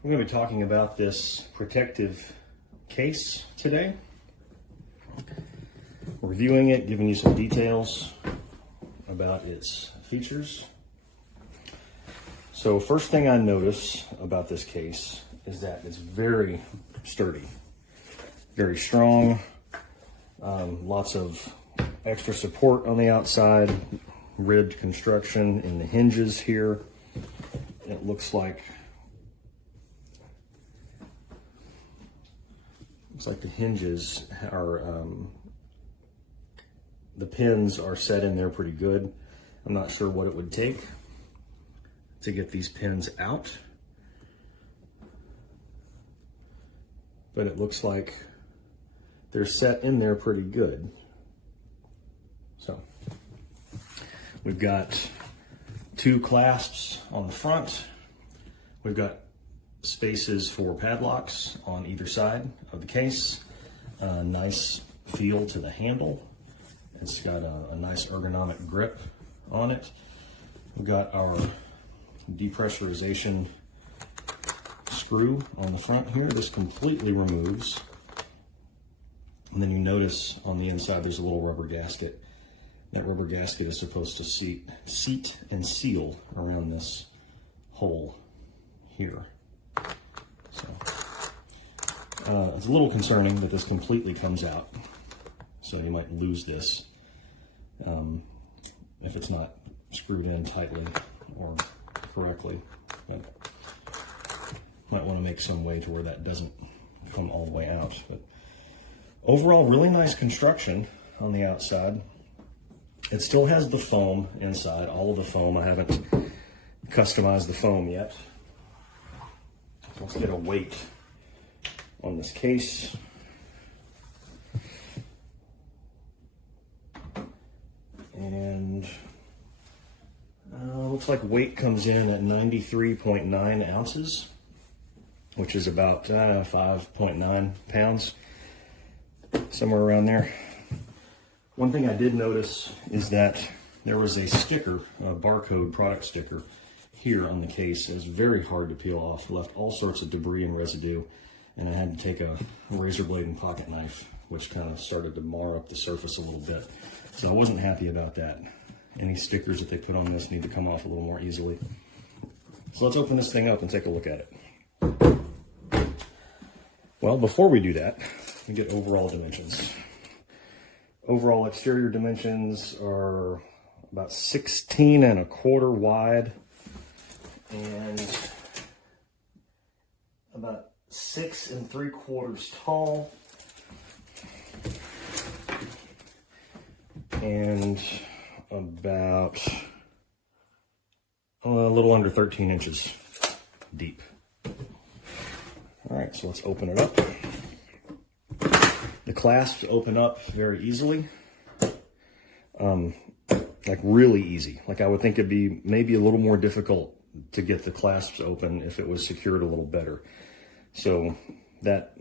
We're going to be talking about this protective case today. Reviewing it, giving you some details about its features. So first thing I notice about this case is that it's very sturdy, very strong, lots of extra support on the outside, ribbed construction in the hinges here. It looks like the hinges are, the pins are set in there pretty good. I'm not sure what it would take to get these pins out, but it looks like they're set in there pretty good. So we've got two clasps on the front. We've got spaces for padlocks on either side of the case. Nice feel to the handle. It's got a nice ergonomic grip on it. We've got our depressurization screw on the front here. This completely removes. And then you notice on the inside there's a little rubber gasket. That rubber gasket is supposed to seat and seal around this hole here. So it's a little concerning that this completely comes out. So you might lose this if it's not screwed in tightly or correctly. But might want to make some way to where that doesn't come all the way out. But overall, really nice construction on the outside. It still has the foam inside, all of the foam. I haven't customized the foam yet. Let's get a weight on this case. And looks like weight comes in at 93.9 ounces, which is about 5.9 pounds, somewhere around there. One thing I did notice is that there was a sticker, a barcode product sticker here on the case. It was very hard to peel off. It left all sorts of debris and residue, and I had to take a razor blade and pocket knife, which kind of started to mar up the surface a little bit. So I wasn't happy about that. Any stickers that they put on this need to come off a little more easily. So let's open this thing up and take a look at it. Well, before we do that, we get overall dimensions. Overall exterior dimensions are about 16 1/4 wide and about 6 3/4 tall, and about a little under 13 inches deep. All right, so let's open it up. The clasps open up very easily, like really easy. Like I would think it'd be maybe a little more difficult to get the clasps open if it was secured a little better. So that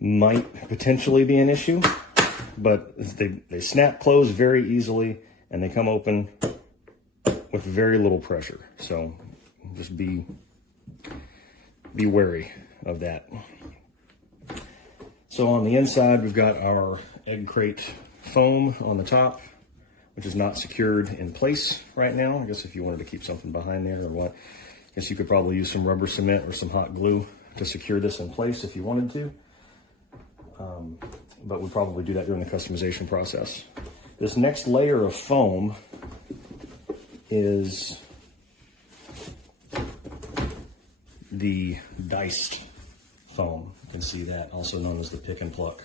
might potentially be an issue, but they snap close very easily and they come open with very little pressure. So just be wary of that. So on the inside, we've got our egg crate foam on the top, which is not secured in place right now. I guess if you wanted to keep something behind there or what, I guess you could probably use some rubber cement or some hot glue to secure this in place if you wanted to. But we'd probably do that during the customization process. This next layer of foam is the diced foam. You can see that, also known as the pick and pluck.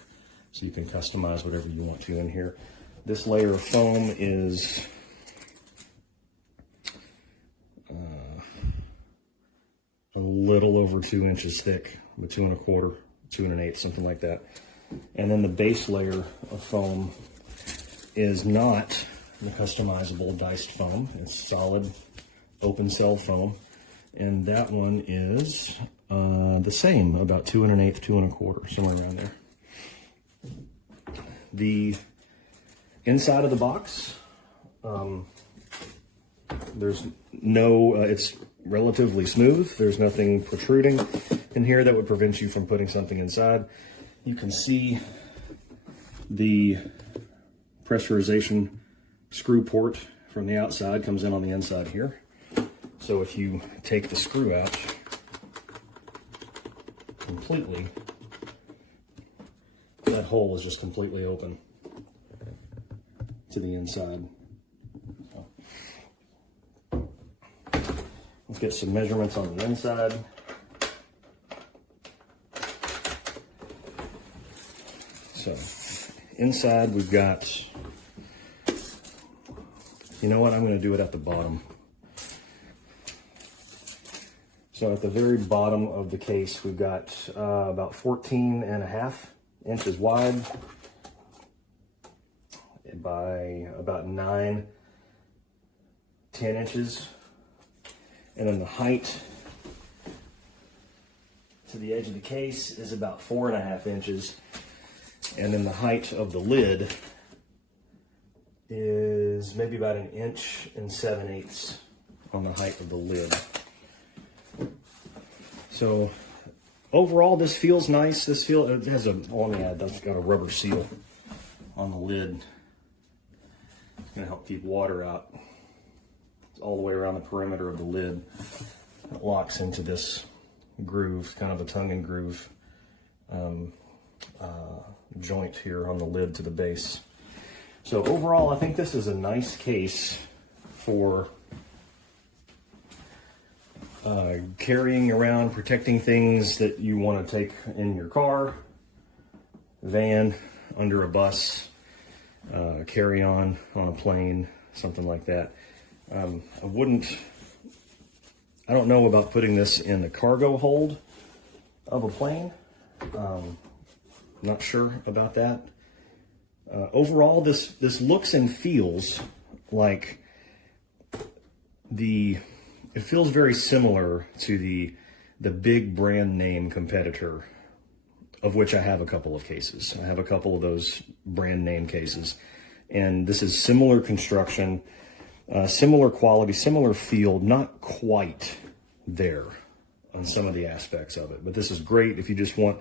So you can customize whatever you want to in here. This layer of foam is a little over 2 inches thick, but 2 1/4, 2 1/8, something like that. And then the base layer of foam is not the customizable diced foam. It's solid open cell foam. And that one is the same, about 2 1/8, 2 1/4, somewhere around there. The inside of the box There's no, it's relatively smooth. There's nothing protruding in here that would prevent you from putting something inside. You can see the pressurization screw port from the outside comes in on the inside here. So if you take the screw out completely, that hole is just completely open to the inside. So, let's get some measurements on the inside. So inside we've got, you know what, I'm going to do it at the bottom. So at the very bottom of the case, we've got about 14.5 inches wide by about 9-10 inches. And then the height to the edge of the case is about 4.5 inches. And then the height of the lid is maybe about 1 7/8 inches on the height of the lid. So overall, this feels nice. It has a, well, let me add, that's got a rubber seal on the lid. It's going to help keep water out. It's all the way around the perimeter of the lid. It locks into this groove, kind of a tongue and groove joint here on the lid to the base. So overall, I think this is a nice case for carrying around, protecting things that you want to take in your car, van, under a bus, carry on a plane, something like that. I don't know about putting this in the cargo hold of a plane. Not sure about that. Overall, this looks and feels like it feels very similar to the big brand name competitor, of which I have a couple of cases. I have a couple of those brand name cases, and this is similar construction, similar quality, similar feel, not quite there on some of the aspects of it. But this is great if you just want,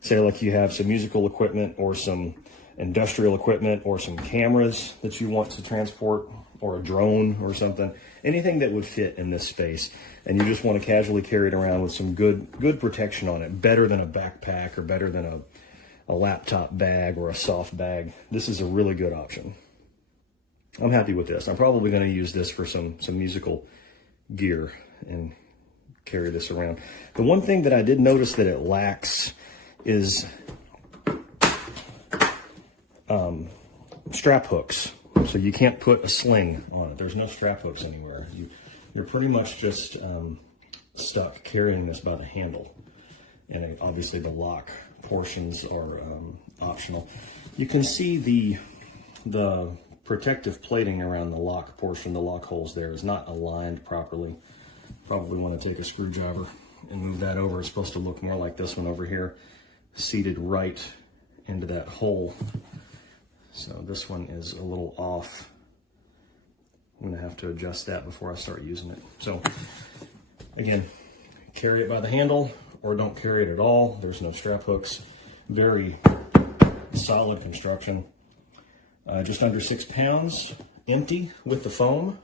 say, like you have some musical equipment or some industrial equipment or some cameras that you want to transport, or a drone or something, anything that would fit in this space, and you just want to casually carry it around with some good protection on it, better than a backpack or better than a laptop bag or a soft bag. This is a really good option. I'm happy with this. I'm probably going to use this for some musical gear and carry this around. The one thing that I did notice that it lacks is strap hooks. So you can't put a sling on it. There's no strap hooks anywhere. You're pretty much just stuck carrying this by the handle. And obviously the lock portions are optional. You can see the protective plating around the lock portion, the lock holes there, is not aligned properly. Probably want to take a screwdriver and move that over. It's supposed to look more like this one over here, seated right into that hole. So this one is a little off. I'm going to have to adjust that before I start using it. So again, carry it by the handle or don't carry it at all. There's no strap hooks. Very solid construction. Just under 6 pounds, empty with the foam.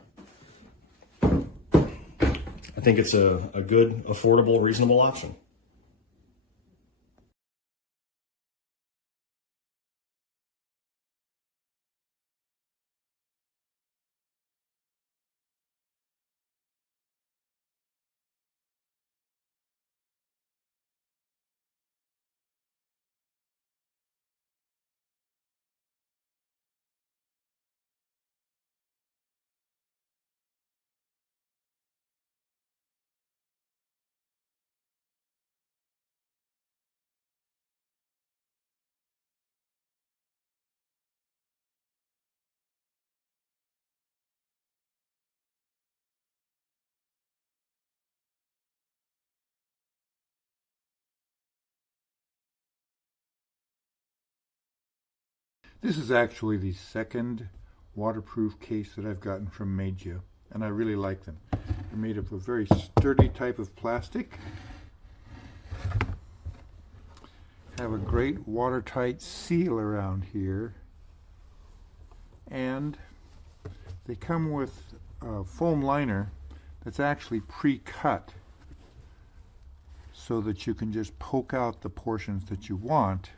I think it's a good, affordable, reasonable option. This is actually the second waterproof case that I've gotten from MEIJIA. and I really like them. They're made of a very sturdy type of plastic. Have a great watertight seal around here, and they come with a foam liner that's actually pre-cut so that you can just poke out the portions that you want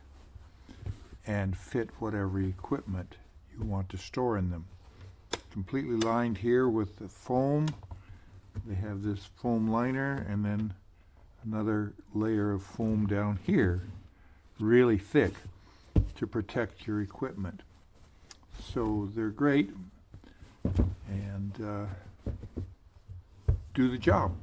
and fit whatever equipment you want to store in them. Completely lined here with the foam. They have this foam liner and then another layer of foam down here, really thick, to protect your equipment. So they're great and do the job.